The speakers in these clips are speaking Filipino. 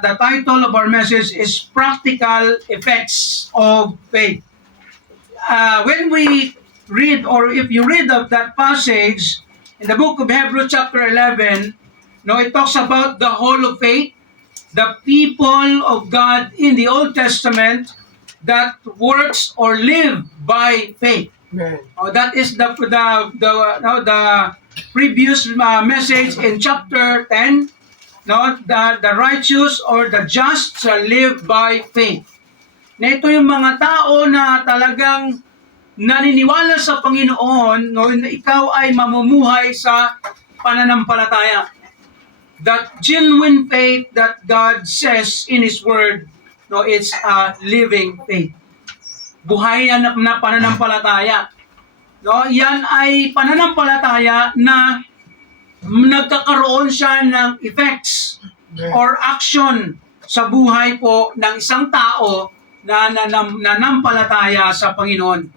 The title of our message is Practical Effects of Faith. When we read, or if you read of that passage in the book of Hebrews chapter 11, it talks about the whole of faith, the people of God in the Old Testament that works or live by faith. That is the previous message in chapter 10. The righteous or the just shall live by faith. Na ito yung mga tao na talagang naniniwala sa Panginoon, na ikaw ay mamumuhay sa pananampalataya. That genuine faith that God says in His Word, it's a living faith. Buhay yan na pananampalataya. Yan ay pananampalataya na nagkakaroon siya ng effects or action sa buhay po ng isang tao na nanampalataya sa Panginoon.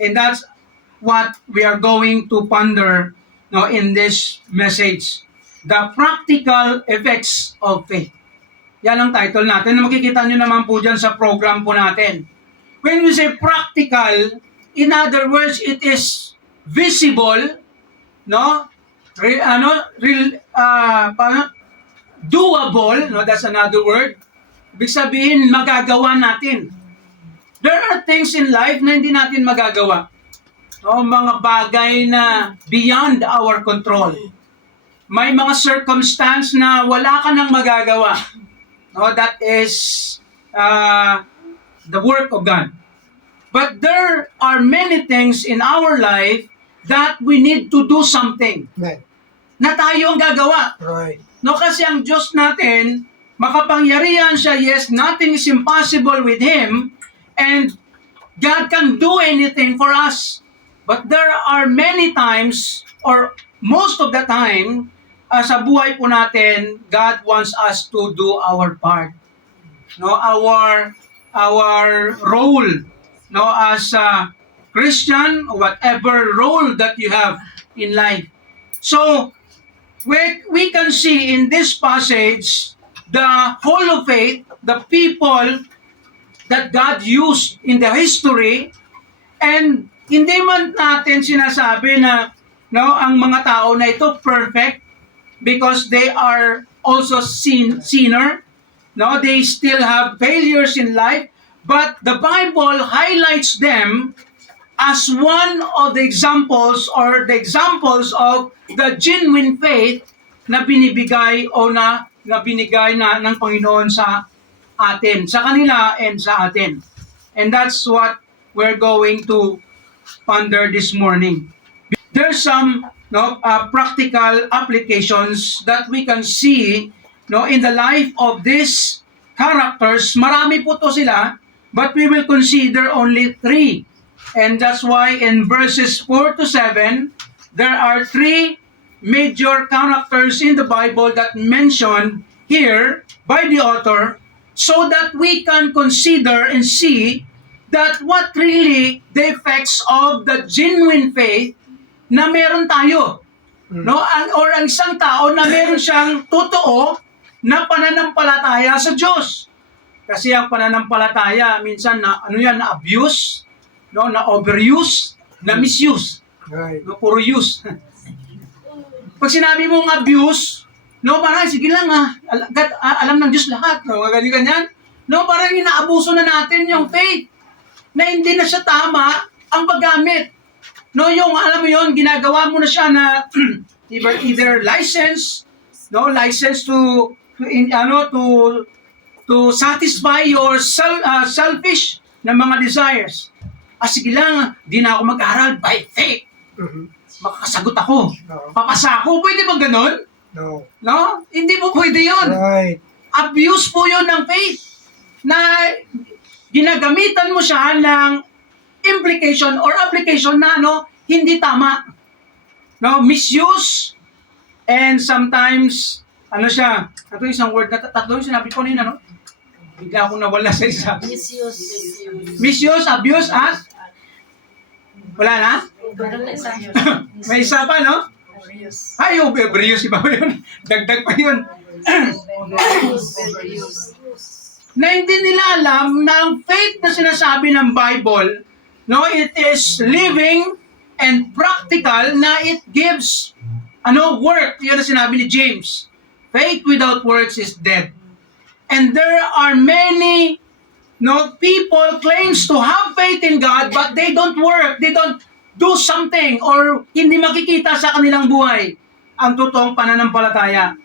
And that's what we are going to ponder in this message. The practical effects of faith. Yan ang title natin. Makikita nyo naman po dyan sa program po natin. When we say practical, in other words, it is visible, doable, that's another word. Ibig sabihin, magagawa natin. There are things in life na hindi natin magagawa. Mga bagay na beyond our control. May mga circumstance na wala ka nang magagawa. That is the work of God. But there are many things in our life that we need to do something. Right. Na tayo ang gagawa. Right. Kasi ang Diyos natin, makapangyarihan siya, yes, nothing is impossible with Him, and God can do anything for us. But there are many times, or most of the time, sa buhay po natin, God wants us to do our part. Our role, as a Christian, or whatever role that you have in life. So, we can see in this passage, the whole of faith, the people that God used in the history, and hindi man natin sinasabi na ang mga tao na ito perfect, because they are also sinner. They still have failures in life, but the Bible highlights them as one of the examples, or the examples of the genuine faith na binibigay o na binigay na ng Panginoon sa atin, sa kanila and sa atin. And that's what we're going to ponder this morning. There's some practical applications that we can see in the life of these characters. Marami po to sila, but we will consider only 3. And that's why in verses 4 to 7, there are 3 major characters in the Bible that mentioned here by the author, so that we can consider and see that what really the effects of the genuine faith na meron tayo. Or ang isang tao na meron siyang totoo na pananampalataya sa Diyos. Kasi ang pananampalataya, minsan na abuse, na overuse, na misuse. Right. Puro use. Pag sinabi mong abuse, parang sige lang alam ng Diyos lahat. Ganyan. Parang inaabuso na natin yung faith. Na hindi na siya tama ang paggamit. Yung alam mo yon, ginagawa mo na siya na either license, license to satisfy your selfish na mga desires. Sige lang, di na ako mag-aral by faith. Makakasagot ako. Papasa ako. Pwede ba ganun? No. Hindi po pwede yun. Right. Abuse po yun ng faith. Na ginagamitan mo siya ng implication or application na hindi tama. Misuse, and sometimes siya, ito isang word na tatlo yung sinabi ko nina, bigla akong nawala sa isa. Misuse, abuse, wala na? May isa pa, Overuse. Ay, overuse, iba ba yun? Dagdag pa yun. Overuse. Na hindi nila alam na ang faith na sinasabi ng Bible, no, it is living and practical na it gives work. Yan ang sinabi ni James. Faith without works is dead. And there are many people claims to have faith in God but they don't work. They don't do something or hindi makikita sa kanilang buhay ang totoong pananampalataya.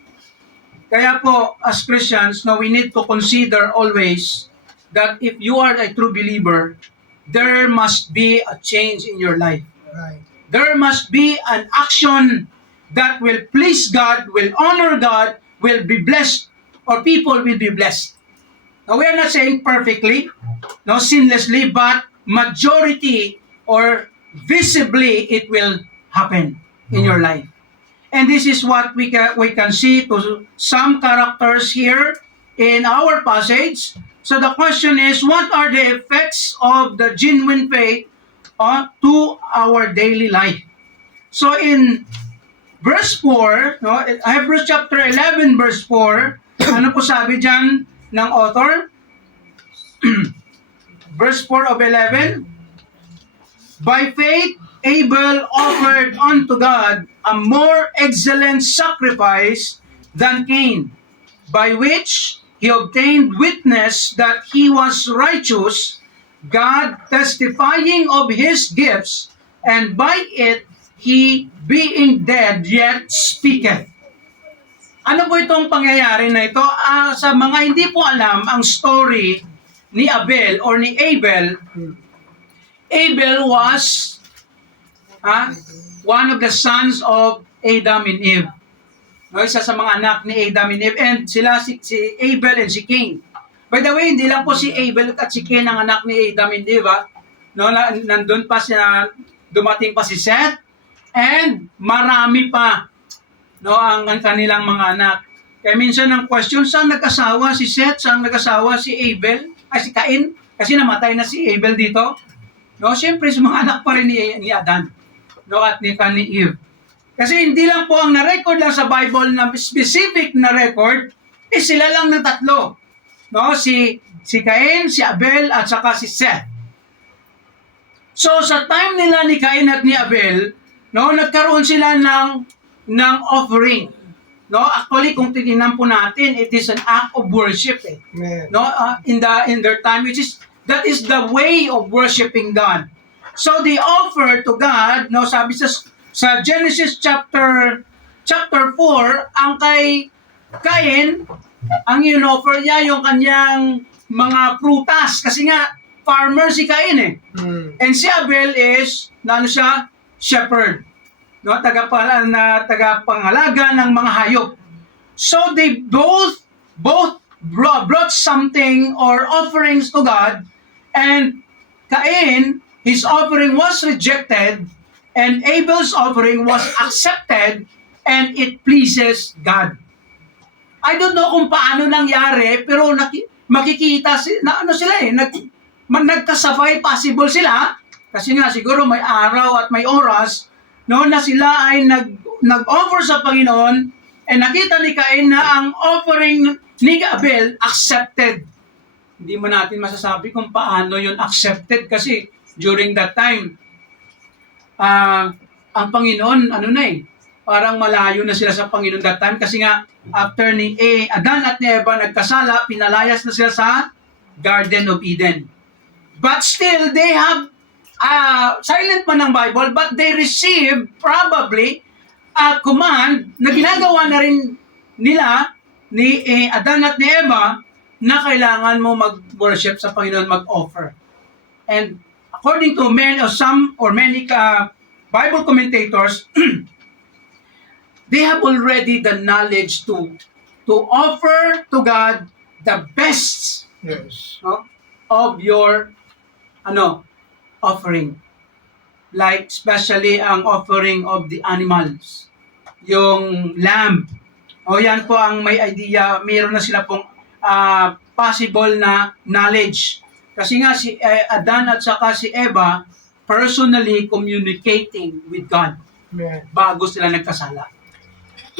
Kaya po, as Christians, we need to consider always that if you are a true believer, there must be a change in your life. Right. There must be an action that will please God, will honor God, will be blessed, or people will be blessed. Now, we are not saying perfectly, sinlessly, but majority or visibly it will happen in your life. And this is what we can see to some characters here in our passage. So the question is, what are the effects of the genuine faith to our daily life? So in verse 4, Hebrews chapter 11, verse 4, ano po sabi dyan ng author? Verse 4 of 11, by faith, Abel offered unto God a more excellent sacrifice than Cain, by which he obtained witness that he was righteous, God testifying of his gifts, and by it he, being dead, yet speaketh. Ano po itong pangyayari na ito? Sa mga hindi po alam ang story ni Abel or ni Abel, Abel was one of the sons of Adam and Eve. Isa sa mga anak ni Adam and Eve. And sila si Abel and si Cain. By the way, hindi lang po si Abel at si Cain ang anak ni Adam and Eve. Nandun pa dumating pa si Seth. And marami pa ang kanilang mga anak. Kaya minsan ang question, saan nag-asawa si Seth? Saan nag-asawa si Abel? Ay, si Cain? Kasi namatay na si Abel dito. Siyempre, mga anak pa rin ni Adan. At ni Eve. Kasi hindi lang po ang na-record lang sa Bible na specific na record, sila lang ng tatlo. Si Cain, si Abel, at saka si Seth. So, sa time nila ni Cain at ni Abel, nagkaroon sila ng offering. Actually, kung titingnan po natin, it is an act of worship. In their time, that is the way of worshiping God. So they offer to God, sabi sa Genesis chapter 4, ang kay Cain, ang in-offer niya yung kanyang mga prutas. Kasi nga, farmer si Cain . And si Abel is, shepherd. Tagapangalaga ng mga hayop. So they both brought something or offerings to God, and Cain, his offering was rejected, and Abel's offering was accepted, and it pleases God. I don't know kung paano nangyari, pero makikita nagkasabay, possible sila, kasi nga siguro may araw at may oras, na sila ay nag-offer sa Panginoon, and nakita ni Cain na ang offering ni Abel accepted. Hindi mo natin masasabi kung paano yun accepted, kasi during that time, ang Panginoon, parang malayo na sila sa Panginoon that time, kasi nga, after ni Adan at ni Eva nagkasala, pinalayas na sila sa Garden of Eden. But still, they have, silent man ng Bible, but they receive probably a command na ginagawa na rin nila, ni Adan at ni Eva, na kailangan mo mag-worship sa Panginoon, mag-offer. And according to many Bible commentators, they have already the knowledge to offer to God the best of your offering. Like especially ang offering of the animals. Yung lamb. Yan po ang may idea, mayroon na sila pong possible na knowledge. Kasi nga si Adan at saka si Eva personally communicating with God. Amen. bago sila nagkasala.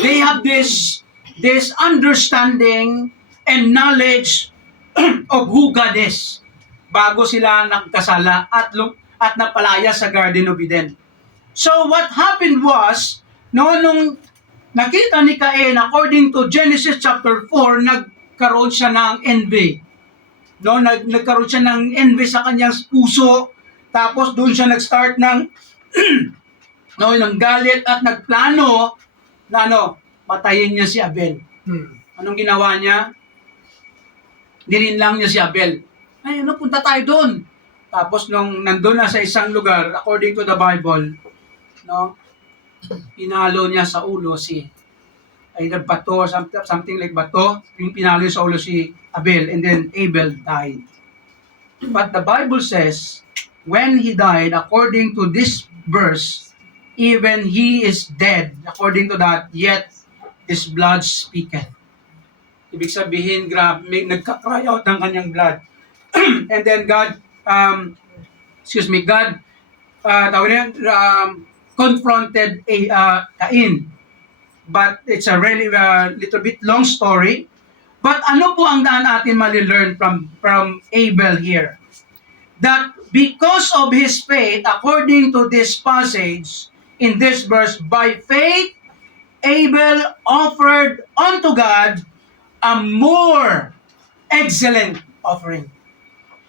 They have this understanding and knowledge of who God is bago sila nagkasala at napalaya sa Garden of Eden. So what happened was, nung nakita ni Cain, according to Genesis chapter 4, nagkaroon siya ng envy. Nagkaroon siya ng envy sa kanyang puso. Tapos doon siya nag-start ng ng galit at nagplano na patayin niya si Abel. Anong ginawa niya? Nilinlang niya si Abel. Ay, punta tayo doon. Tapos nung nandun na sa isang lugar, according to the Bible, pinalo niya sa ulo either bato or something like bato, pinalo sa ulo si Abel, and then Abel died. But the Bible says, when he died, according to this verse, even he is dead, according to that, yet his blood speaketh. Ibig sabihin, may nagka-cry out ng kanyang blood. And then God, confronted Cain. But it's a really little bit long story. But ano po ang daan natin mali-learn from Abel here? That because of his faith, according to this passage, in this verse, by faith, Abel offered unto God a more excellent offering.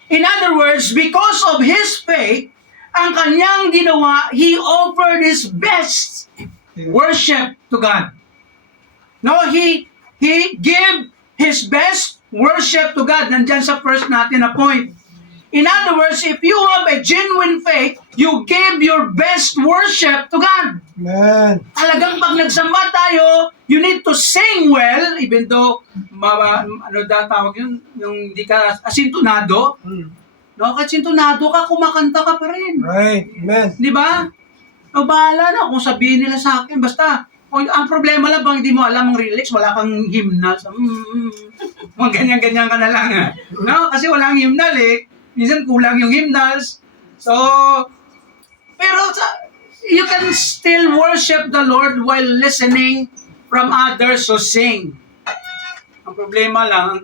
In other words, because of his faith, ang kanyang ginawa, he offered his best worship to God. He gave his best worship to God. Nandyan sa first natin na point. In other words, if you have a genuine faith, you give your best worship to God. Amen. Talagang pag nagsamba tayo, you need to sing well, even though, tawag yun, yung di ka asintunado. Kahit sintunado ka, kumakanta ka pa rin. Right. Amen. Di ba? Bahala na kung sabihin nila sa akin. Basta, ang problema lang bang hindi mo alam ang lyrics, wala kang hymnal. Mga ganyan-ganyan ka na lang. Kasi walang hymnal eh. Minsan kulang yung hymnals. So, pero you can still worship the Lord while listening from others who sing. Ang problema lang,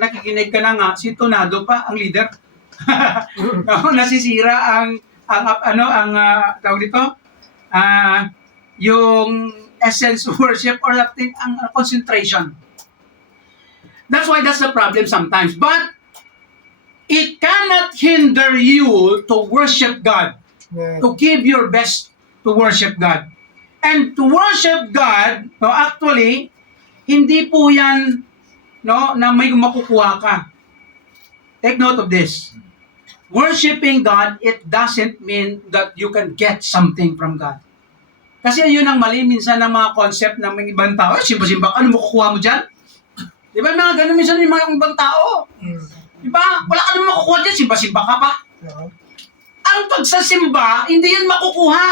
nakikinig ka na nga, sintonado pa ang leader. Nasisira ang tawag dito, yung essence of worship or ang concentration. That's why that's the problem sometimes. But it cannot hinder you to worship God, to give your best to worship God. And to worship God, actually, hindi po yan na may makukuha ka. Take note of this. Worshiping God, it doesn't mean that you can get something from God. Kasi yun ang mali minsan ng mga concept ng mga ibang tao. Simba-simba ka, ano makukuha mo dyan? Di ba mga ganun minsan yung mga ibang tao? Di ba? Wala ka naman makukuha dyan, simba-simba ka pa. Ang pagsasimba, hindi yan makukuha.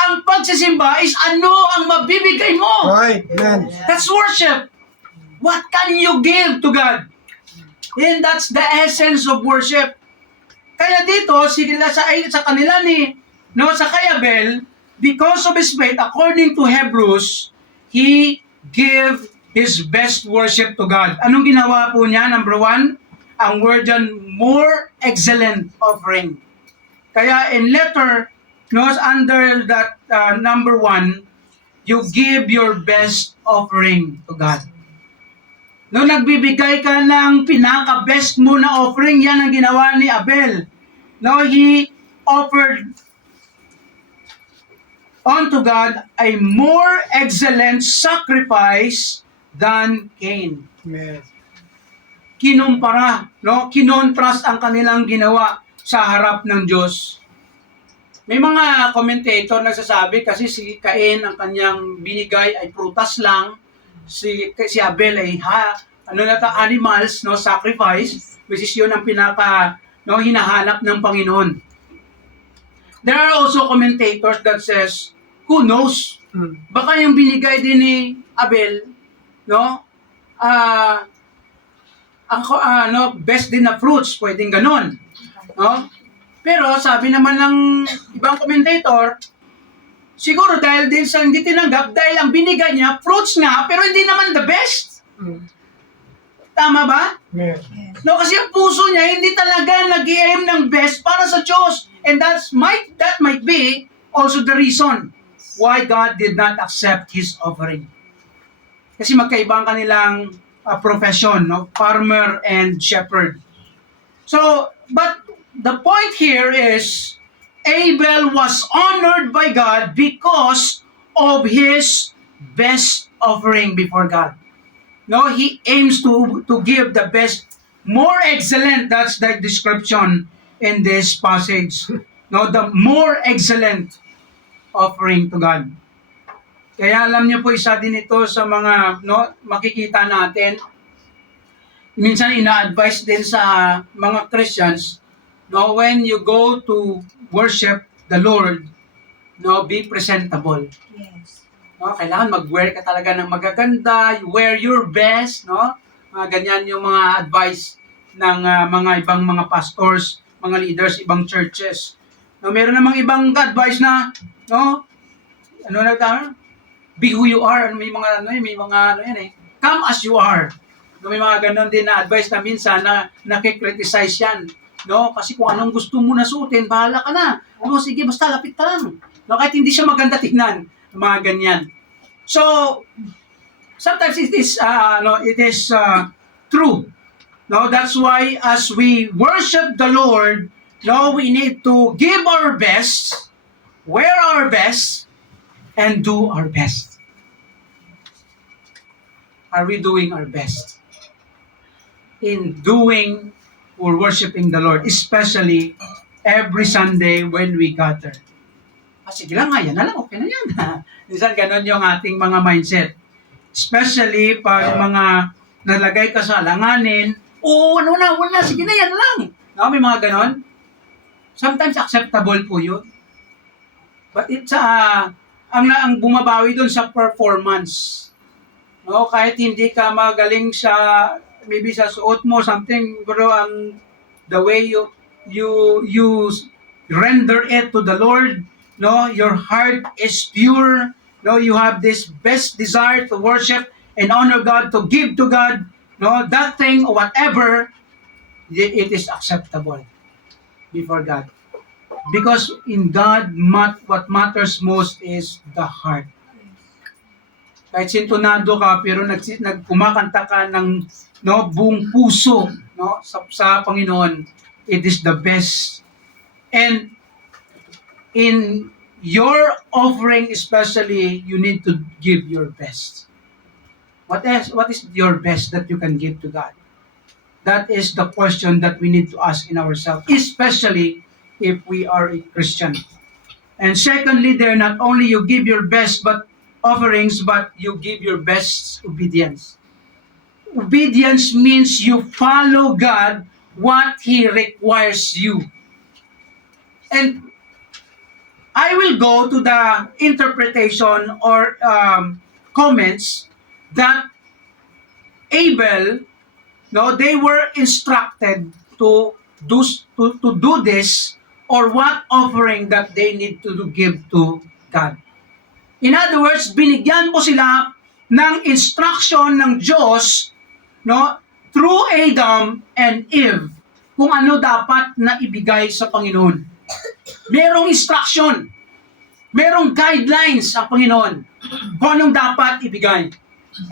Ang pagsasimba is ano ang mabibigay mo. Right. Amen. That's worship. What can you give to God? And that's the essence of worship. Kaya dito, sa kanila sa kay Abel, because of his faith, according to Hebrews, he gave his best worship to God. Anong ginawa po niya? Number 1, ang word dyan, more excellent offering. Kaya in letter, under that number 1, you give your best offering to God. Nagbibigay ka ng pinaka-best mo na offering, yan ang ginawa ni Abel. He offered unto God a more excellent sacrifice than Cain. Amen. Kinumpara, kinontrast ang kanilang ginawa sa harap ng Diyos. May mga commentator nagsasabi kasi si Cain ang kanyang binigay ay prutas lang, si Abel ay animals, sacrifice, which is yun ang pinaka hinahanap ng Panginoon. There are also commentators that says, who knows? Baka yung binigay din ni Abel, best din na fruits, pwedeng ganon. Pero sabi naman ng ibang commentator, siguro dahil din sa hindi tinanggap, dahil ang binigay niya, fruits nga, pero hindi naman the best. Tama ba? Yes. No, kasi ang puso niya hindi talaga nag-i-aim ng best para sa Diyos. And that might be also the reason why God did not accept his offering. Kasi magkaiba ang kanilang profession, no? Farmer and shepherd. So, but the point here is Abel was honored by God because of his best offering before God. No, he aims to give the best, more excellent. That's the description in this passage. No, the more excellent offering to God. Kaya alam niyo po, isa din ito sa mga makikita natin. Minsan ina-advise din sa mga Christians, no, when you go to worship the Lord, no, be presentable. Yes. No, kailangan mag-wear ka talaga ng magaganda, you wear your best, no? Mga ganyan yung mga advice ng mga ibang mga pastors, mga leaders, ibang churches. No, meron namang ibang advice na, no? Ano na tama? Be who you are. May mga yan eh. Come as you are. No, may mga ganon din na advice na minsan na nakikriticize yan. No, kasi kung anong gusto mo na suotin, bahala ka na. No, sige, basta lapit ka lang. No, kahit hindi siya maganda tingnan. Mga ganyan. So, sometimes it is true. No, that's why as we worship the Lord, no, we need to give our best, wear our best, and do our best. Are we doing our best in doing or worshiping the Lord, especially every Sunday when we gather? Sige lang, yan na lang, okay na yan. Minsan ganon yung ating mga mindset. Especially pag mga nalagay ka sa alanganin, wala, sige na, yan lang. No, may mga ganon. Sometimes acceptable po yun. But it's, ang bumabawi doon sa performance. No, kahit hindi ka magaling sa, maybe sa suot mo, something, pero the way you render it to the Lord, no, your heart is pure. No, you have this best desire to worship and honor God, to give to God. No, that thing, whatever, it is acceptable before God. Because in God, what matters most is the heart. Kahit sintonado ka, pero kumakanta ka ng buong puso, no, sa Panginoon, it is the best. And in your offering especially, you need to give your best. What is your best that you can give to God? That is the question that we need to ask in ourselves, especially if we are a Christian. And secondly, there not only you give your best offerings, but you give your best obedience. Obedience means you follow God what He requires you. And I will go to the interpretation or comments that Abel, no, they were instructed to do this, or what offering that they need to give to God. In other words, binigyan po sila ng instruction ng Diyos, no, through Adam and Eve, kung ano dapat na ibigay sa Panginoon. Merong instruction, merong guidelines ang Panginoon kung anong dapat ibigay.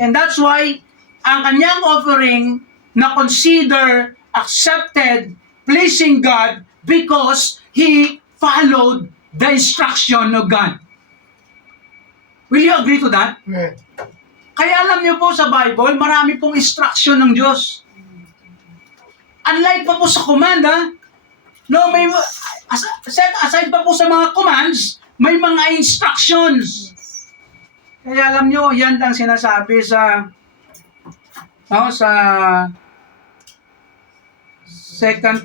And that's why ang kanyang offering na consider accepted, pleasing God, because he followed the instruction of God. Will you agree to that? Yes. Kaya alam niyo po sa Bible, marami pong instruction ng Diyos. Unlike pa po sa command, no, may aside pa po sa mga commands, may mga instructions. Kaya alam niyo, yan ang sinasabi sa 2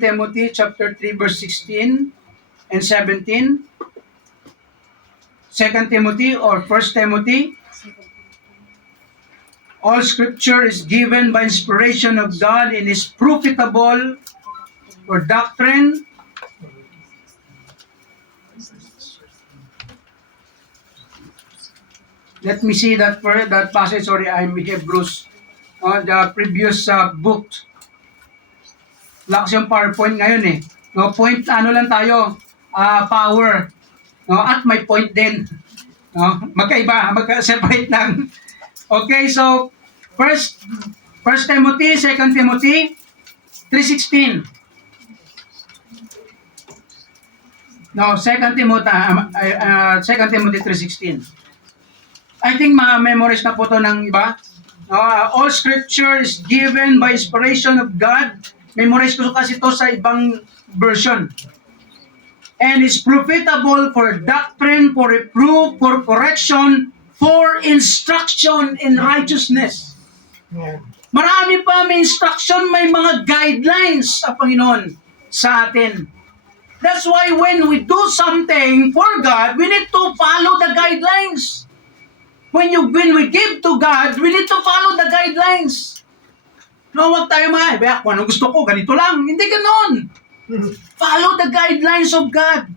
Timothy chapter 3 verse 16 and 17. 2 Timothy or 1 Timothy. All scripture is given by inspiration of God and is profitable for doctrine, Let me see that passage. Sorry, I'm Hebrews. The previous book. Wala kasi yung PowerPoint ngayon eh. No, point, ano lang tayo, power. No, at may point din. No, magkaiba, magka-separate lang. Okay, so, First Timothy, 2 Timothy, 3:16. No, 2 Timothy 3:16. I think ma-memorize na po to ng iba. No, all scripture is given by inspiration of God. Memorize ko kasi to sa ibang version. And is profitable for doctrine, for reproof, for correction, for instruction in righteousness. Marami pa may instruction, may mga guidelines sa Panginoon sa atin. That's why when we do something for God, we need to follow the guidelines. When we give to God, we need to follow the guidelines. No, wag tayo kung ano gusto ko, ganito lang. Hindi ganoon. Follow the guidelines of God.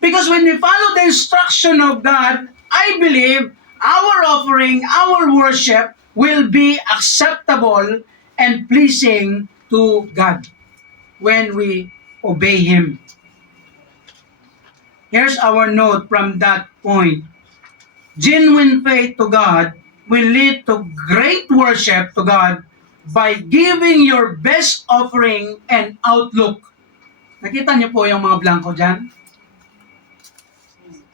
Because when we follow the instruction of God, I believe our offering, our worship will be acceptable and pleasing to God when we obey Him. Here's our note from that point. Genuine faith to God will lead to great worship to God by giving your best offering and outlook. Nakita niyo po yung mga blanco dyan?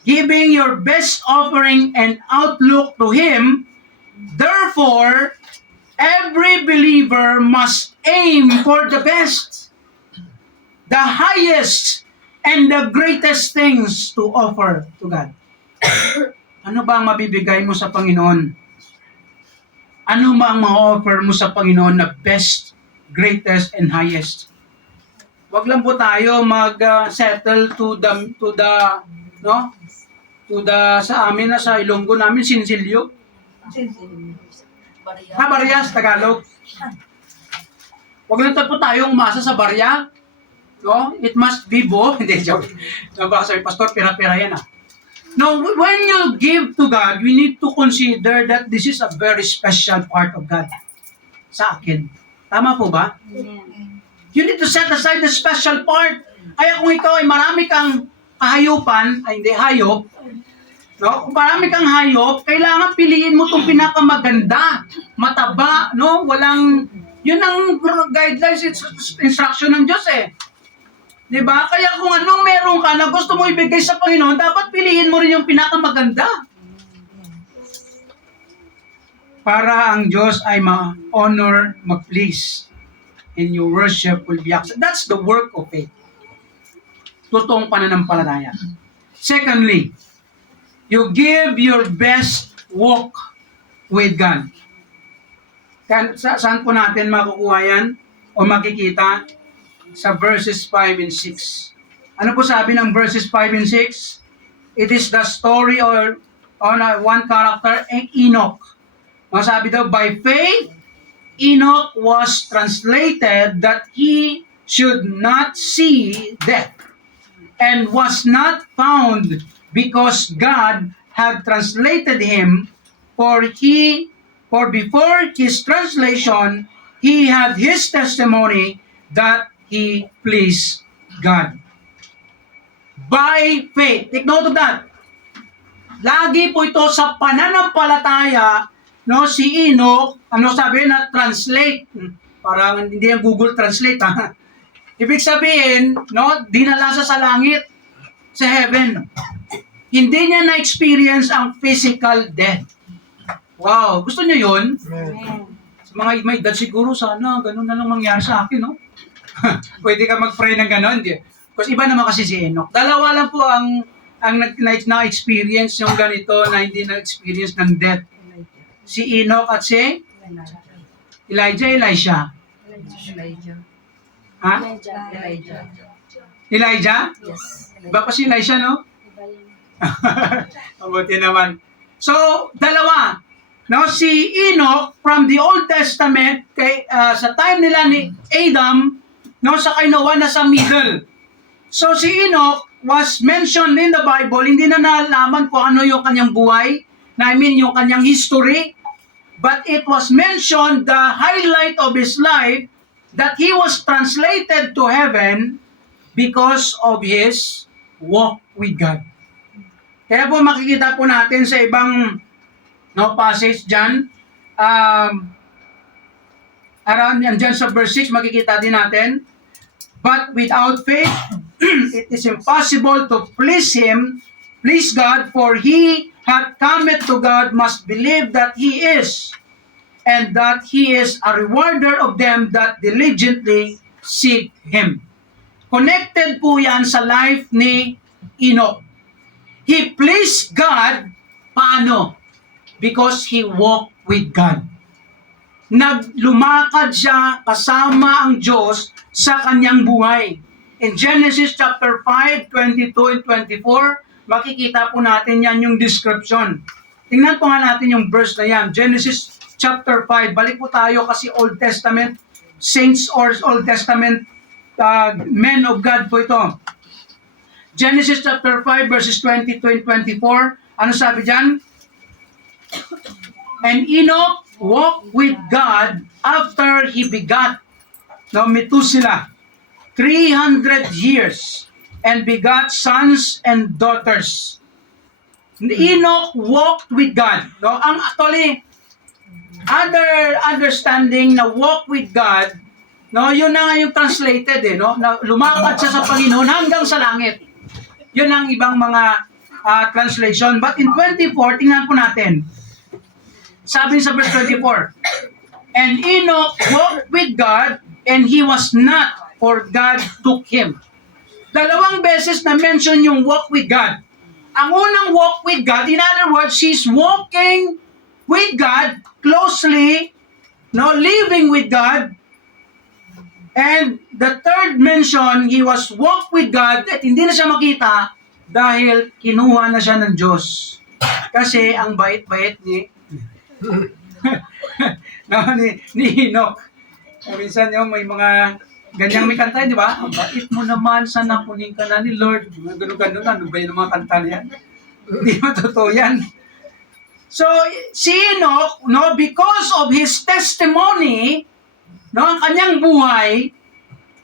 Giving your best offering and outlook to Him. Therefore, every believer must aim for the best, the highest, and the greatest things to offer to God. Ano ba ang mabibigay mo sa Panginoon? Ano ba ang ma-offer mo sa Panginoon na best, greatest, and highest? Wag lang po tayo mag-settle to the sa amin na sa Ilonggo namin, Sinsilyo. Barya, Tagalog. Wag lang po tayong umasa sa barya. No? It must be both. Hindi, joke. Sorry, Pastor, pira-pira yan No, when you give to God, we need to consider that this is a very special part of God sa akin. Tama po ba? You need to set aside the special part. Kaya kung ikaw ay marami kang hayop, no? Kung marami kang hayop, kailangan piliin mo itong pinakamaganda, mataba, no? Yun ang guidelines, instruction ng Diyos eh. Diba? Kaya kung anong meron ka na gusto mo ibigay sa Panginoon, dapat piliin mo rin yung pinakamaganda. Para ang Diyos ay ma-honor, ma-please, and your worship will be accepted. That's the work of faith. Totoong pananampalataya. Secondly, you give your best walk with God. Saan po natin makukuha yan o makikita? Sa verses 5 and 6. Ano po sabi ng verses 5 and 6? It is the story on one character, Enoch. Sabi daw, by faith, Enoch was translated that he should not see death and was not found because God had translated him, for before his translation, he had his testimony that he pleased God. By faith. Take note of that. Lagi po ito sa pananampalataya, no, si Enoch, ano sabi na translate. Parang hindi yung Google Translate, ha? Ibig sabihin, no, dinala sa langit, sa heaven. Hindi niya na-experience ang physical death. Wow, gusto niya yun? Sa mga may edad siguro, sana ganun na lang mangyari sa akin, no? Pwede ka mag-pray ng gano'n. Kasi iba naman kasi si Enoch. Dalawa lang po ang na-experience yung ganito na hindi na-experience ng death. Si Enoch at si Elijah. Ha? Elijah? Yes. Iba pa si Elijah, no? Mabuti naman. So, dalawa. No, si Enoch from the Old Testament, sa time nila ni Adam, no, sa kay Noah nasa middle. So si Enoch was mentioned in the Bible, hindi na nalaman kung ano yung kanyang buhay, yung kanyang history, but it was mentioned the highlight of his life that he was translated to heaven because of his walk with God. Kaya po makikita po natin sa ibang passage dyan, around yan dyan sa verse 6, makikita din natin, but without faith, it is impossible to please God, for he that cometh to God must believe that he is, and that he is a rewarder of them that diligently seek him. Connected po yan sa life ni Enoch. He pleased God, paano? Because he walked with God. Naglumakad siya kasama ang Diyos sa kanyang buhay. In Genesis chapter 5, 22 and 24, makikita po natin yan yung description. Tingnan po nga natin yung verse na yan. Genesis chapter 5. Balik po tayo kasi Old Testament saints or Old Testament men of God po ito. Genesis chapter 5 verses 22 and 24. Ano sabi dyan? And Enoch walked with God after he begot Methuselah 300 years and begot sons and daughters. Enoch walked with God. Ang actually other understanding na walk with God, yun na yung translated na lumakad siya sa Panginoon hanggang sa langit. Yun ang ibang mga translation. But in 24, tingnan po natin. Sabi sa verse 24, and Enoch walked with God, and he was not, for God took him. Dalawang beses na mention yung walk with God. Ang unang walk with God, in other words, he's walking with God closely, living with God. And the third mention, he was walk with God at hindi na siya makita dahil kinuha na siya ng Diyos. Kasi ang bait-bait ni Enoch. Minsan may mga ganyang may kanta, di ba? Ang bait mo naman, sana kunin ka na ni Lord. Ganun-ganun, ano ba yung mga kanta niya? Hindi mo totoo yan. So, si Enoch, because of his testimony, ang kanyang buhay,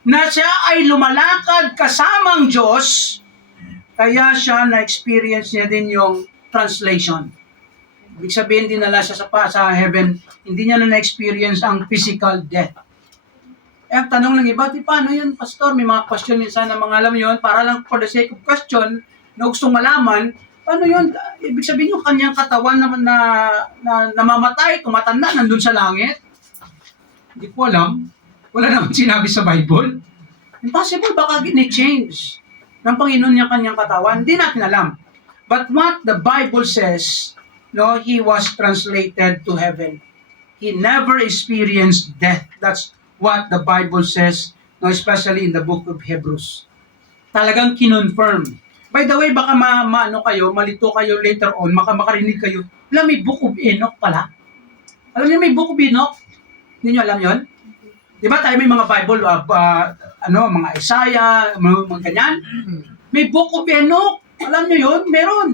na siya ay lumalakad kasamang Diyos, kaya siya na-experience niya din yung translation. Ibig sabihin, dinala siya sa heaven, hindi niya na-experience ang physical death. Ang tanong ng iba, paano yun, Pastor? May mga question minsan na mga alam yun, para lang for the sake of question, na gustong malaman, paano yun? Ibig sabihin yung kanyang katawan naman na namamatay, tumatanda, nandun sa langit. Hindi ko alam. Wala naman sinabi sa Bible. Impossible, baka gini-change ng Panginoon yung kanyang katawan. Hindi natin alam. But what the Bible says, he was translated to heaven. He never experienced death. That's what the Bible says, especially in the book of Hebrews. Talagang kinonfirm. By the way, baka malito kayo later on, makarinig kayo, may book of Enoch pala. Alam niyo may book of Enoch? Hindi niyo alam yon? Di ba tayo may mga Bible, mga Isaiah, mga ganyan? May book of Enoch. Alam niyo yun? Meron.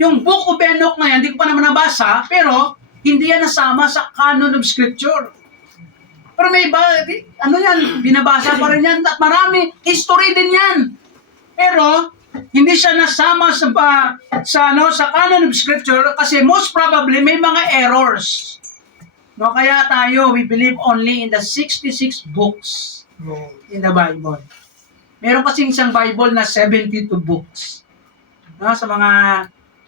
Yung book of Enoch na yan, hindi ko pa naman nabasa, pero hindi yan nasama sa canon of Scripture. Pero may iba, binabasa pa rin yan. At marami, history din yan. Pero, hindi siya nasama sa canon of Scripture kasi most probably may mga errors. Kaya tayo, we believe only in the 66 books in the Bible. Meron kasing isang Bible na 72 books. Sa mga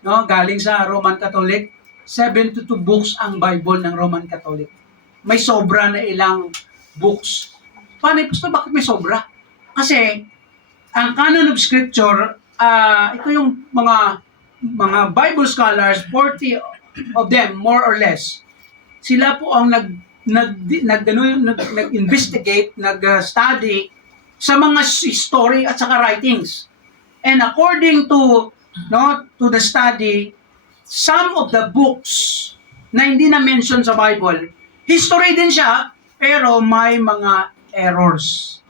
galing sa Roman Catholic, 72 books ang Bible ng Roman Catholic. May sobra na ilang books. Paano, Pastor, bakit may sobra? Kasi, ang canon of Scripture, ito yung mga Bible scholars, 40 of them, more or less, sila po ang nag-investigate, nag-study sa mga story at saka writings. And according to the study, some of the books na hindi na mention sa Bible, history din siya, pero may mga errors.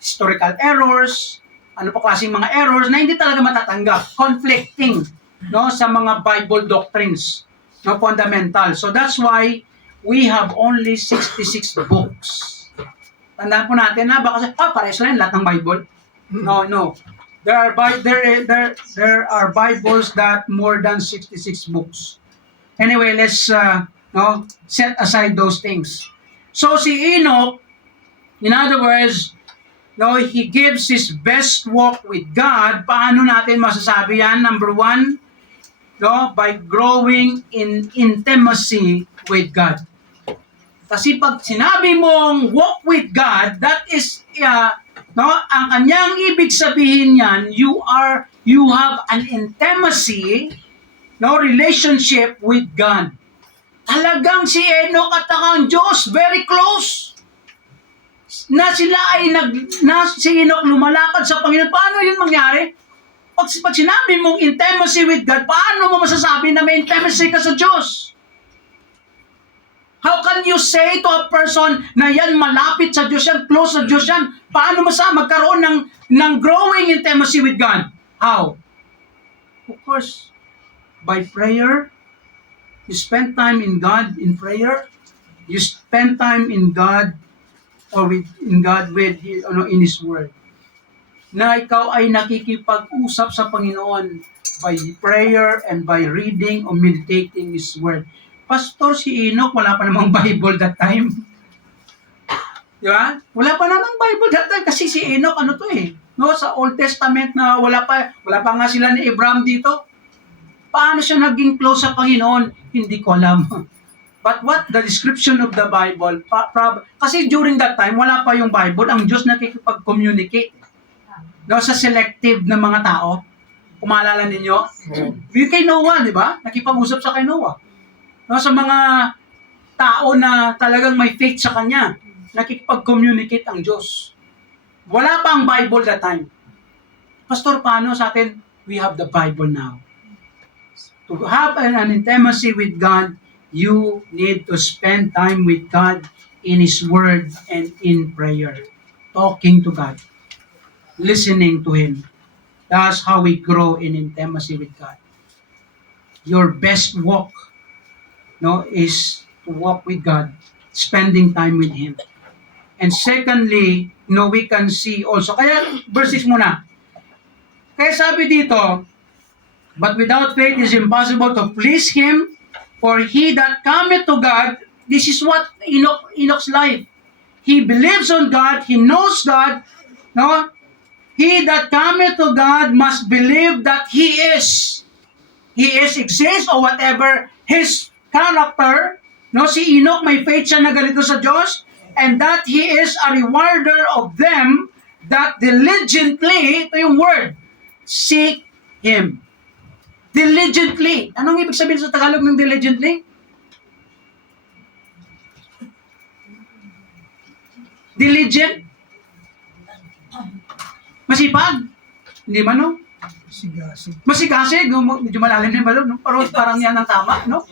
Historical errors, ano pa klaseng mga errors na hindi talaga matatanggap, conflicting sa mga Bible doctrines. No, fundamental. So that's why we have only 66 books. Tandaan po natin na baka parehas lang lahat ng Bible. No, no. There are Bibles that more than 66 books. Anyway, let's no, set aside those things. So si Enoch, in other words, no, he gives his best walk with God. Paano natin masasabi yan? Number one, no, by growing in intimacy with God. Kasi pag sinabi mong walk with God, that is no, ang kanyang ibig sabihin niyan, you have an intimacy, no, relationship with God. Talagang si Enoch at ang Diyos very close. Na sila ay si Enoch lumalakad sa Panginoon. Paano 'yun mangyari? Pag sinabi mong intimacy with God, paano mo masasabi na may intimacy ka sa Diyos? How can you say to a person na yan malapit sa Diyos yan, close sa Diyos yan? Paano magkaroon ng growing intimacy with God? How? Of course, by prayer. You spend time in God in prayer. You spend time in God or in His Word. Na ikaw ay nakikipag-usap sa Panginoon by prayer and by reading or meditating His Word. Pastor, si Enoch, wala pa namang Bible that time. Di ba? Wala pa namang Bible that time kasi si Enoch, no, sa Old Testament na wala pa nga sila ni Abraham dito. Paano siya naging close sa Panginoon? Hindi ko alam. But what the description of the Bible, kasi during that time, wala pa yung Bible, ang Diyos nakikipag-communicate. No, sa selective na mga tao. Kung maalala ninyo? Yung kay Noah, di ba? Nakipag-usap sa kay Noah. No, sa mga tao na talagang may faith sa Kanya, nakikipag-communicate ang Diyos. Wala pa ang Bible that time. Pastor, paano sa atin? We have the Bible now. To have an intimacy with God, you need to spend time with God in His Word and in prayer. Talking to God. Listening to Him. That's how we grow in intimacy with God. Your best walk, no, is to walk with God, spending time with Him. And secondly, no, we can see also, kaya verses muna. Kaya sabi dito, but without faith it is impossible to please Him, for he that cometh to God, this is what Enoch's life. He believes on God, he knows God, no? He that cometh to God must believe that He is. He exists or whatever His character, no, si Enoch may faith siya na ganito sa Diyos, and that He is a rewarder of them that diligently, ito yung word, seek Him. Diligently. Anong ibig sabihin sa Tagalog ng diligently? Diligent? Masipag? Hindi man, no? Masigasig. Medyo malalim na yung balon, no? Parang yan ang tama, no?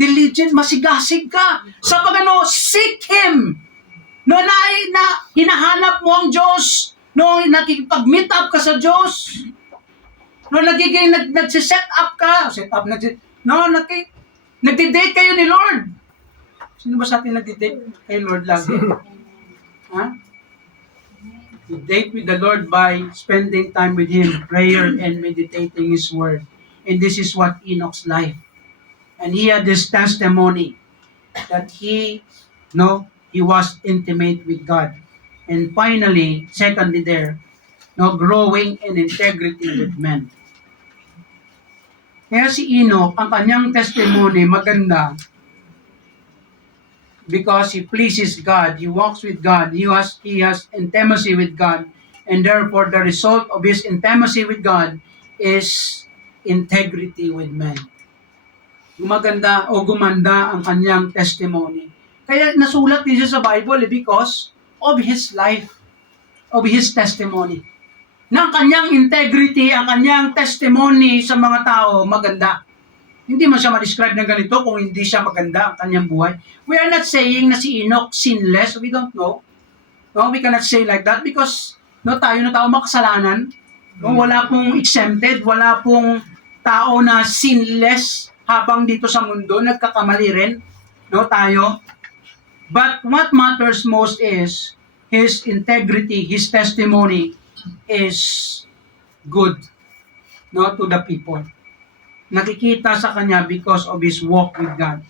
Diligent, masigasig ka. Sa pagano, seek Him. No, na hinahanap mo ang Diyos. No, nakikipag-meet up ka sa Diyos. No, nagsiset up ka. Nagdi-date kayo ni Lord. Sino ba sa atin nagdi-date kay Lord lagi? Ha? You date with the Lord by spending time with Him, prayer and meditating His Word. And this is what Enoch's life. And he had this testimony that he was intimate with God. And finally, secondly there, growing in integrity with men. Kaya si Enoch, ang kanyang testimony maganda because he pleases God, he walks with God, he has intimacy with God, and therefore the result of his intimacy with God is integrity with men. Gumanda ang kanyang testimony. Kaya nasulat din siya sa Bible because of his life, of his testimony. Na ang kanyang integrity, ang kanyang testimony sa mga tao, maganda. Hindi man siya ma-describe ng ganito kung hindi siya maganda ang kanyang buhay. We are not saying na si Enoch sinless. We don't know. No, we cannot say like that because tayo na tao makasalanan. No, wala pong exempted, wala pong tao na sinless. habang dito sa mundo, nagkakamali rin, no, tayo. But what matters most is his integrity, his testimony is good, no, to the people. Nakikita sa kanya because of his walk with God.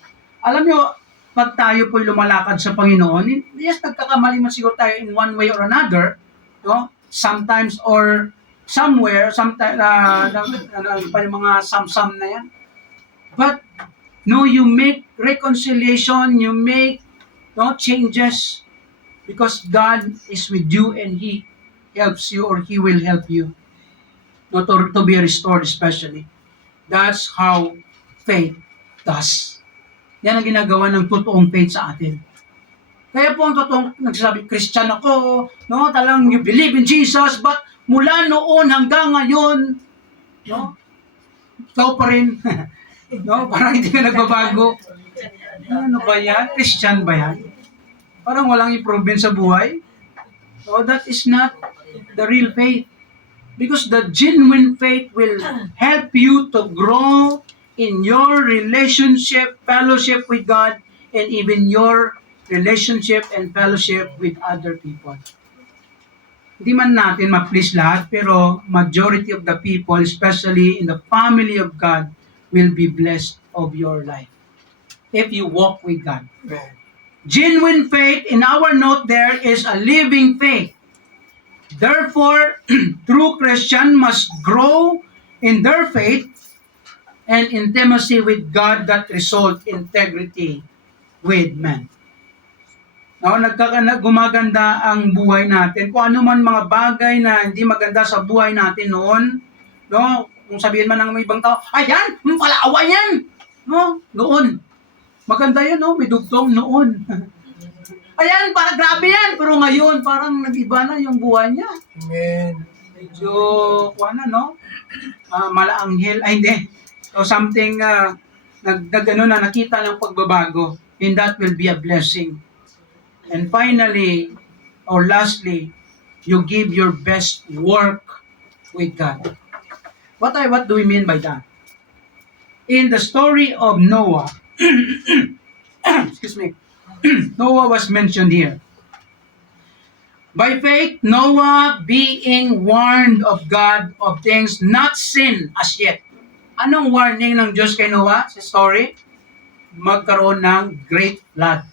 Alam nyo, pag tayo po'y lumalakad sa Panginoon, yes, nagkakamali man siguro tayo in one way or another, no? Sometimes or somewhere, sometimes, pa yung mga sam-sam na yan. But, no, you make reconciliation, you make, no, changes, because God is with you and He helps you or He will help you, no, to be restored especially. That's how faith does. Yan ang ginagawa ng totoong faith sa atin. Kaya po ang totoong nagsasabi, Christian ako, no, talang you believe in Jesus, but mula noon hanggang ngayon, no, ikaw pa rin. No, parang hindi ka nagbabago. Ano ba yan? Christian ba yan? Parang walang improvement sa buhay. No, that is not the real faith. Because the genuine faith will help you to grow in your relationship, fellowship with God, and even your relationship and fellowship with other people. Hindi man natin ma-please lahat, pero majority of the people, especially in the family of God, will be blessed of your life if you walk with God. Genuine faith, in our note there, is a living faith. Therefore, true Christian must grow in their faith and intimacy with God that result in integrity with men. No, gumaganda ang buhay natin. Kung ano man mga bagay na hindi maganda sa buhay natin noon, no, kung sabihin man ng ibang tao, ayan, palaawa yan. No, noon. Maganda yan, no, may dugtong noon. Ayan, parang grabe yan. Pero ngayon, parang nag-iba na yung buhay niya. Amen. Medyo, kuha na, no? Malaanghel. Ay, hindi. So, something, nakita ng pagbabago. And that will be a blessing. And finally, or lastly, you give your best work with God. What do we mean by that? In the story of Noah, excuse me, Noah was mentioned here. By faith, Noah, being warned of God of things not seen as yet. Anong warning ng Diyos kay Noah sa story? Magkaroon ng great flood.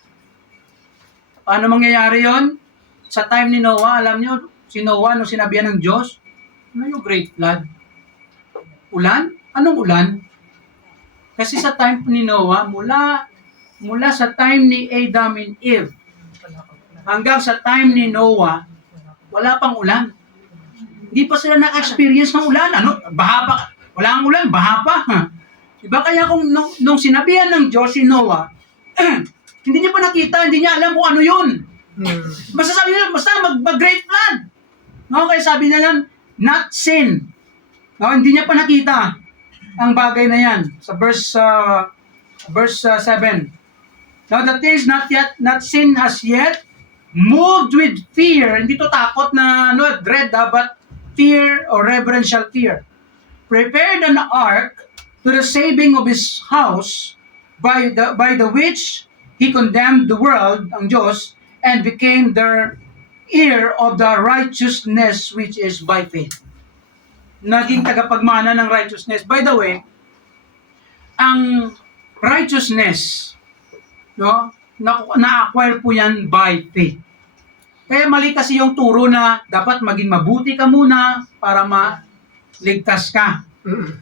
Paano mangyayari yon? Sa time ni Noah, alam nyo, si Noah, nung sinabihan ng Diyos, ano yung great flood? Ulan? Anong ulan? Kasi sa time ni Noah, mula sa time ni Adam and Eve hanggang sa time ni Noah, wala pang ulan. Hindi pa sila naka-experience ng ulan. Ano? Baha pa. Wala ang ulan, baha pa. Diba kaya kung nung sinabihan ng Diyos si Noah, hindi niya pa nakita, hindi niya alam kung ano yun. Basta sabi niya, basta mag-great flood. No? Kaya sabi niya yan, not sin. No? Hindi niya pa nakita ang bagay na yan. Sa verse 7. Now the things not seen as yet, moved with fear, hindi to takot na dread, but fear or reverential fear, prepared an ark to the saving of his house, by the which he condemned the world, ang Diyos, and became their heir of the righteousness which is by faith. Naging tagapagmana ng righteousness. By the way, ang righteousness, no, na-acquire po yan by faith. Kaya mali kasi yung turo na dapat maging mabuti ka muna para maligtas ka.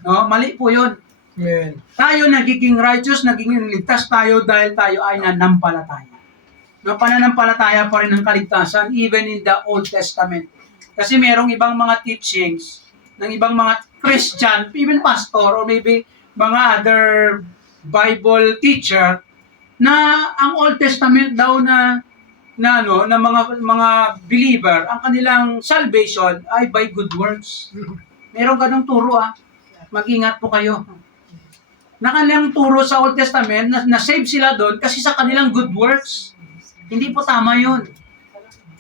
No, mali po yun. Amen. Tayo nagiging righteous, nagiging ligtas tayo dahil tayo ay nanampalataya. No, pananampalataya pa rin ng kaligtasan even in the Old Testament. Kasi merong ibang mga teachings ng ibang mga Christian, even pastor or maybe mga other Bible teacher na ang Old Testament daw na mga believer, ang kanilang salvation ay by good works. Meron ganung turo Mag-ingat po kayo. Na kanilang turo sa Old Testament na save sila doon kasi sa kanilang good works. Hindi po tama 'yun.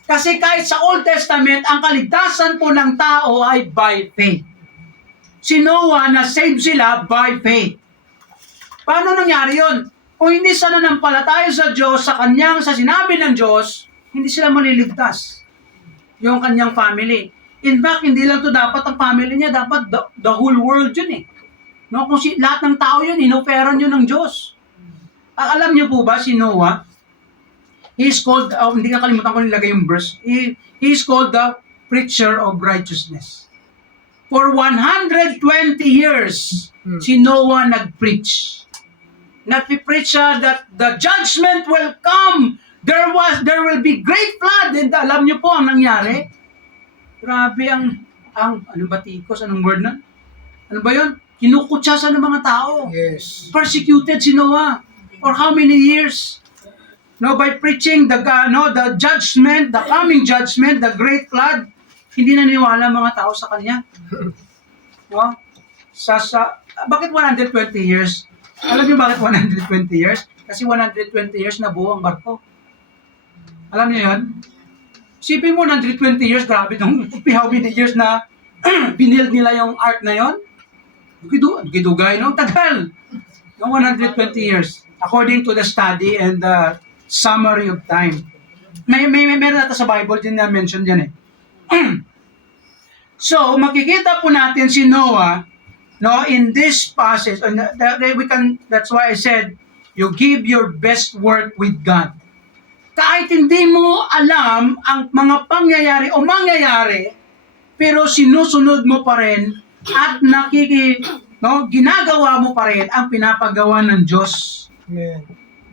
Kasi kahit sa Old Testament, ang kaligtasan po ng tao ay by faith. Si Noah na save sila by faith. Paano nangyari yon? Kung hindi sa nananampalataya sa Diyos, sa sinabi ng Diyos, hindi sila maliligtas. Yung kanyang family. In fact, hindi lang to dapat ang family niya, dapat the whole world yun eh. No, kung lahat ng tao yun, inoperan yun ng Diyos. Alam niyo po ba si Noah? He is called, hindi ka kalimutan ko nilagay yung verse, he is called the preacher of righteousness. For 120 years, si Noah nag-preach. Nag-preach siya that the judgment will come. There will be great flood. And alam niyo po ang nangyari? Grabe ano ba tikos? Anong word na? Ano ba yun? Kinukutsa ng mga tao. Yes. Persecuted si Noah. For how many years? No, by preaching the judgment, the coming judgment, the great flood, hindi naniwala mga tao sa kanya. No? Bakit 120 years? Alam niyo bakit 120 years? Kasi 120 years na buo ang barko. Alam niyo yun? Sipin mo, 120 years, grabe nung how many years na binild nila yung ark na yon. Gidugay, no? Tagal. No, 120 years. According to the study and the summary of time. Meron natin sa Bible din na mention dyan eh. So, makikita po natin si Noah, no, in this passage, and that's why I said, you give your best work with God. Kahit hindi mo alam ang mga pangyayari o mangyayari, pero sinusunod mo pa rin at ginagawa mo pa rin ang pinapagawa ng Diyos. Amen.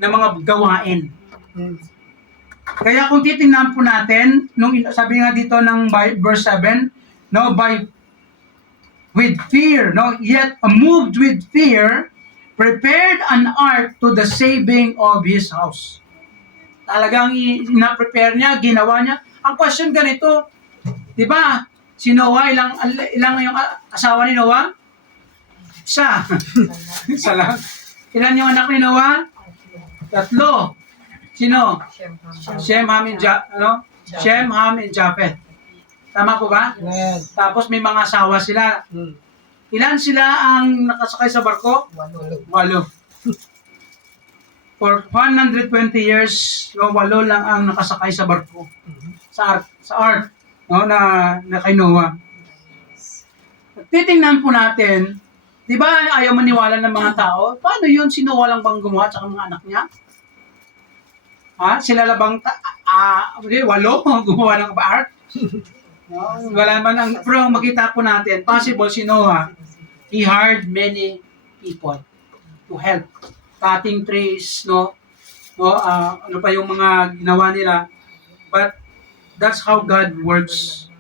Na mga gawain. Kaya kung titingnan po natin, sabi nga dito ng verse 7, no, with fear, no, yet moved with fear, prepared an ark to the saving of his house. Talagang na-prepare niya, ginawa niya. Ang question ganito, di ba, si Noah, ilang yung asawa ni Noah? Isa. Isa lang. Ilan yung anak ni Noah? 3. Sino? Shem, Ham, and Shem, Ham, and Japheth. Tama po ba? Amen. Tapos may mga asawa sila. Ilan sila ang nakasakay sa barko? 8. For 120 years, 8 lang ang nakasakay sa barko. Sa ark, no, na kay Noah. Titingnan po natin, di ba ayaw maniwala ng mga tao? Paano yun? Si Noah lang bang gumawa at mga anak niya? Sila lang bang 8 gumawa ng ark? No, wala man pero makita po natin, possible si Noah, he hired many people to help. Cutting trees, ano pa yung mga ginawa nila. But that's how God works.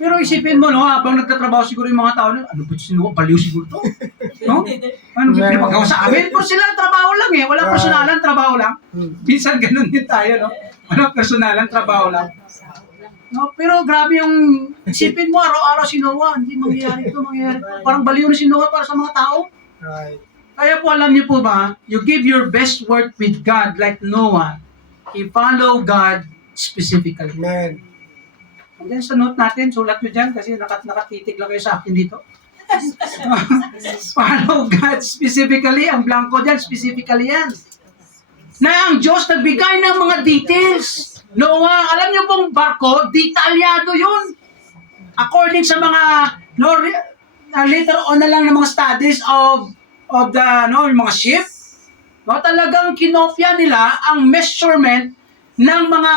Pero isipin mo, no, habang nagtatrabaho siguro yung mga tao, ano ba si Noah? Baliw siguro to. No? Ano ba pinapagawa sa amin? Pero sila trabaho lang eh. Walang personalan, trabaho lang. Minsan ganun din tayo, no? Walang personalan, trabaho lang. No, pero grabe yung isipin mo, araw-araw si Noah, hindi mangyayari ito, mangyayari ito. Parang baliw na si Noah para sa mga tao. Right. Kaya po alam niyo po ba, you give your best work with God like Noah, he follow God specifically. Amen. And then sa note natin, sulat nyo dyan kasi nakatitig lang kayo sa akin dito. Follow God specifically, ang blanco dyan, specifically yan. Na ang Diyos nagbigay ng mga details. Noah, alam niyo pong barko, detalyado yun. According sa mga, later on na lang ng mga studies of the, yung mga ship, talagang kinopya nila ang measurement ng mga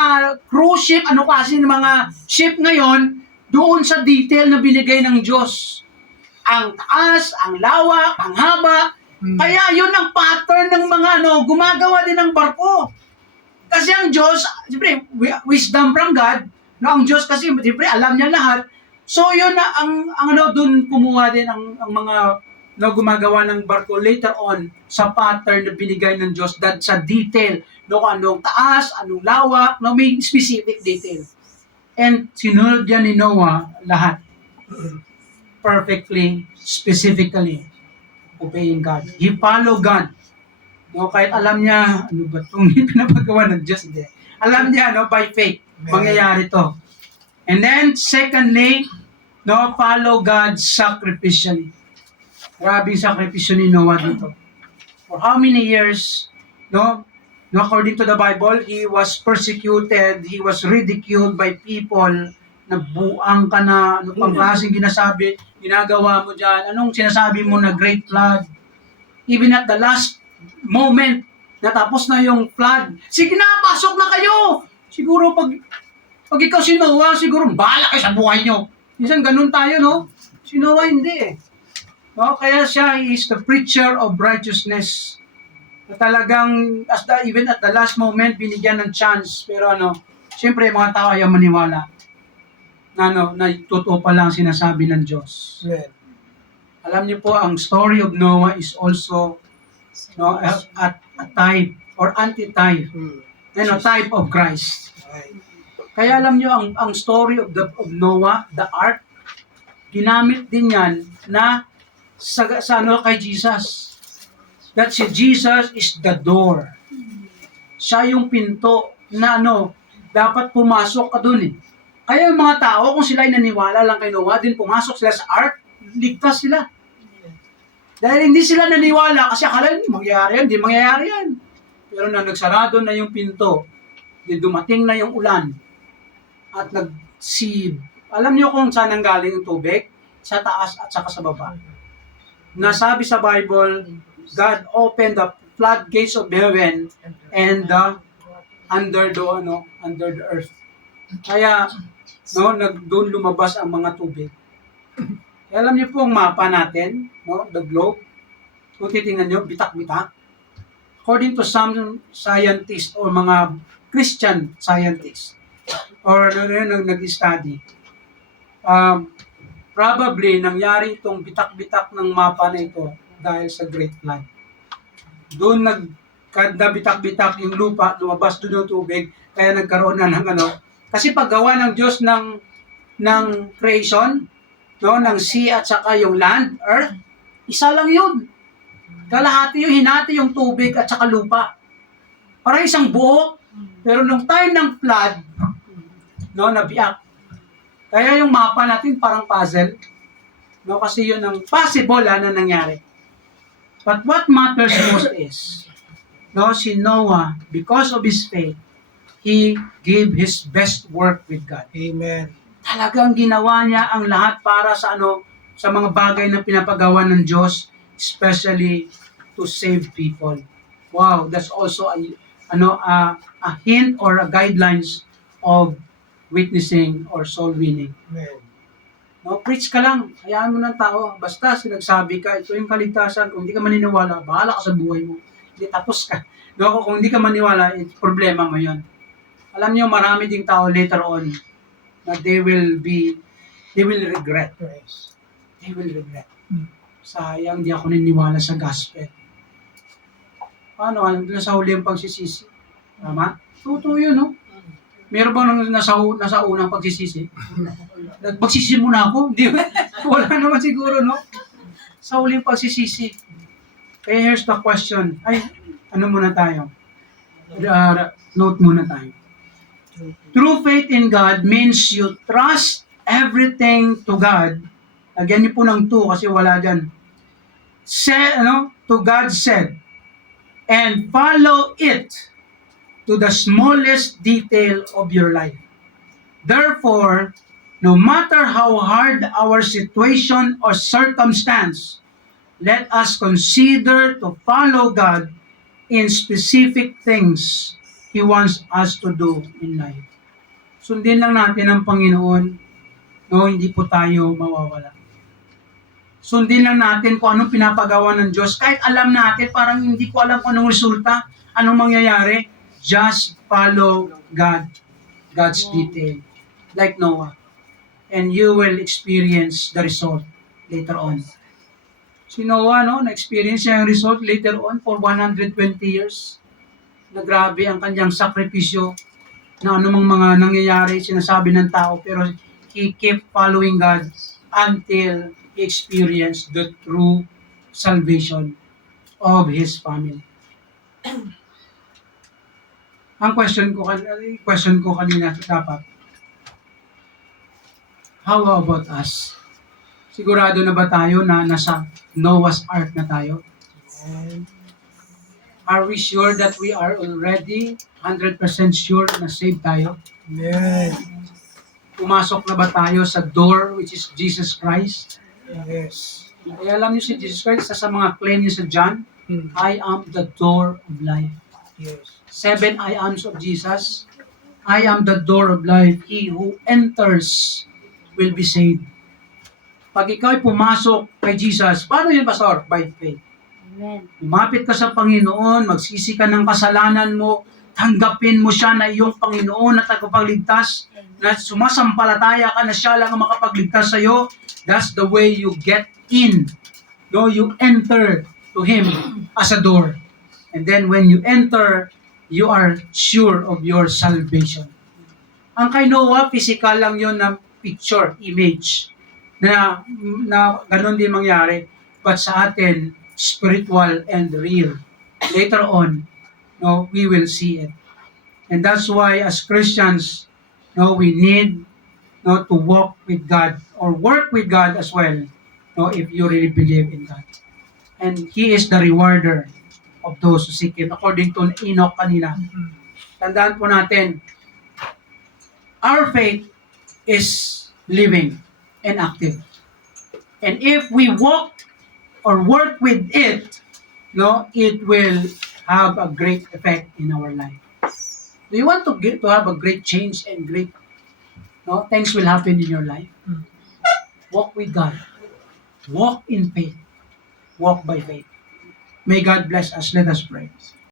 cruise ship, kasi ng mga ship ngayon, doon sa detail na binigay ng Diyos. Ang taas, ang lawak, ang haba. Kaya yun ang pattern ng mga gumagawa din ng barko. Kasi ang Diyos, siyempre, wisdom from God, ang Diyos kasi, siyempre, alam niya lahat. So, yun na, doon kumuha din ang mga gumagawa ng barko later on sa pattern na binigay ng Diyos that sa detail, anong taas, anong lawak, may specific detail. And sinunod yan ni Noah lahat. Perfectly, specifically, obeying God. He follow God. Kahit alam niya, ano ba itong pinapagawa ng Diyos? Hindi. Alam niya, by faith, mangyayari to. And then, secondly, follow God sacrificially. Grabing sakripisyo ni Noah dito. for how many years, no? No, according to the Bible, he was persecuted, he was ridiculed by people. Nagbuang ka na, ano pang klaseng ginagawa mo dyan, anong sinasabi mo na great flood? Even at the last moment, natapos na yung flood, sige na, pasok na kayo! Siguro pag ikaw si Noah, siguro bahala kayo sa buhay nyo. Minsan ganun tayo, no? Si Noah hindi eh. No? Kaya siya is the preacher of righteousness. Na talagang, even at the last moment, binigyan ng chance. Pero siyempre, mga tao ayaw maniwala na totoo pa lang sinasabi ng Diyos. Amen. Alam niyo po, ang story of Noah is also a type or anti-type. Type of Christ. Right. Kaya alam niyo, ang story of Noah, the ark, ginamit din yan na sa kay Jesus. That si Jesus is the door. Siya yung pinto na dapat pumasok ka dun eh. Kaya yung mga tao, kung sila ay naniwala lang kay Noah, din pumasok sila sa ark, ligtas sila. Dahil hindi sila naniwala kasi akala mangyayari yan, hindi mangyayari yan. Pero na nagsarado na yung pinto, di dumating na yung ulan, at nag-sieve. Alam niyo kung saan ang galing yung tubig? Sa taas at saka sa baba. Nasabi sa Bible, God opened the floodgates of heaven and under the earth. Kaya doon lumabas ang mga tubig. Kaya alam niyo po ang mapa natin, the globe. Kung titingnan niyo, bitak-bitak. According to some scientists or mga Christian scientists or nag-study, probably nangyari itong bitak-bitak ng mapa na ito dahil sa Great Flood. Doon bitak-bitak yung lupa, lumabas doon yung tubig, kaya nagkaroon na ng kasi paggawa ng Diyos ng creation, ng sea at saka yung land, earth, isa lang yun. Kalahati yung hinati yung tubig at saka lupa. Parang isang buo, pero nung time ng flood, nabiyak. Kaya yung mapa natin parang puzzle, kasi yun ang possible na nangyari. But what matters most is, si Noah, because of his faith, he gave his best work with God. Amen. Talagang ginawa niya ang lahat para sa sa mga bagay na pinapagawa ng Diyos, especially to save people. Wow, that's also a hint or a guidelines of witnessing or soul winning. Amen. Preach ka lang, hayaan mo ng tao, basta sinagsabi ka, ito yung kaligtasan, kung hindi ka maniniwala, bahala ka sa buhay mo. Hindi, tapos ka. Kung hindi ka maniwala, problema mo yun. Alam niyo, marami ding tao later on na they will regret. Yes. They will regret. Sayang, di ako niniwala sa gospel. Paano? Nasa huli yung pagsisisi. Tama? Totoo yun, no? Meron bang nasa unang pagsisisi? Magsisi muna ako? Di ba? Wala naman siguro, no? Sa huli yung pagsisisi. Kaya here's the question. Muna tayo? Note muna tayo. True faith in God means you trust everything to God. Lagyan niyo po ng to kasi wala dyan. To God said. And follow it to the smallest detail of your life. Therefore, no matter how hard our situation or circumstance, let us consider to follow God in specific things He wants us to do in life. Sundin lang natin ang Panginoon, hindi po tayo mawawala. Sundin lang natin kung anong pinapagawa ng Diyos. Kahit alam natin, parang hindi ko alam kung anong resulta, anong mangyayari. Just follow God's detail. Like Noah. And you will experience the result later on. Si Noah, na-experience niya yung result later on for 120 years. Na grabe ang kanyang sakripisyo na anumang mga nangyayari, sinasabi ng tao, pero he kept following God until he experienced the true salvation of his family. Ang question ko kanina dapat, how about us? Sigurado na ba tayo na nasa Noah's Ark na tayo? Are we sure that we are already 100% sure na saved tayo? Amen. Pumasok na ba tayo sa door which is Jesus Christ? Yes. Kaya alam niyo si Jesus Christ, isa sa mga claim niya sa John, Mm. I am the door of life. Yes. 7 I ams of Jesus. I am the door of life. He who enters will be saved. Pag ikaw ay pumasok kay Jesus, paano yun, Pastor? By faith. Amen. Lumapit ka sa Panginoon, magsisi ka ng kasalanan mo, tanggapin mo siya na iyong Panginoon at tagapagligtas, na sumasampalataya ka na siya lang ang makapagligtas sa iyo. That's the way you get in. No, you enter to Him as a door. And then when you enter, you are sure of your salvation. Ang kay Noah, physical lang yun na picture, image, na ganun din mangyari. But sa atin, spiritual and real. Later on, no, we will see it. And that's why as Christians, no, we need, no, to walk with God or work with God as well, no, if you really believe in God. And He is the rewarder of those who seek Him. According to Enoch kanina. Tandaan po natin, our faith is living and active. And if we walk or work with it, no, it will have a great effect in our life. Do you want to have a great change and great, no, things will happen in your life? Walk with God. Walk in faith. Walk by faith. May God bless us. Let us pray.